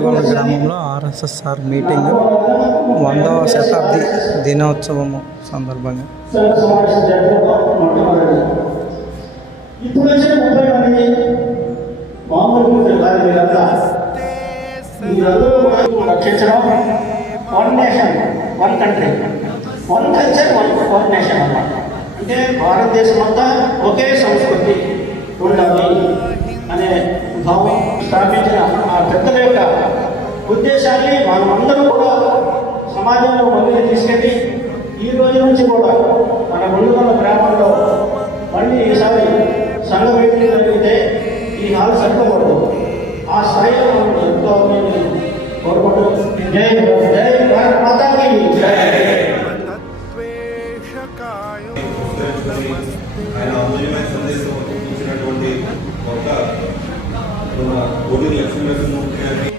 కొత్తగూడెం గ్రామంలో ఆర్ఎస్ఎస్ఆర్ మీటింగ్ వందవ శతాబ్ది దినోత్సవము సందర్భంగా. One nation one country one culture one one nation అన్నమాట అంటే భారతదేశం అంతా ఒకే సంస్కృతి ఉండాలి అనే భావం స్థాపించిన ఆ పెద్దల యొక్క ఉద్దేశాన్ని మనమందరం కూడా సమాజంలో మళ్ళీ తీసుకెళ్ళి ఈ రోజు నుంచి కూడా మన ముందున్న గ్రామంలో మళ్ళీ ఈసారి సంఘ వేదిక జరిగితే ఈ హాల్ సరిపోకూడదు ఆ స్థాయిలో మనం ఎంతో నేను కోరుకుంటూ జై జై భారత్ మాతాకి. ఒక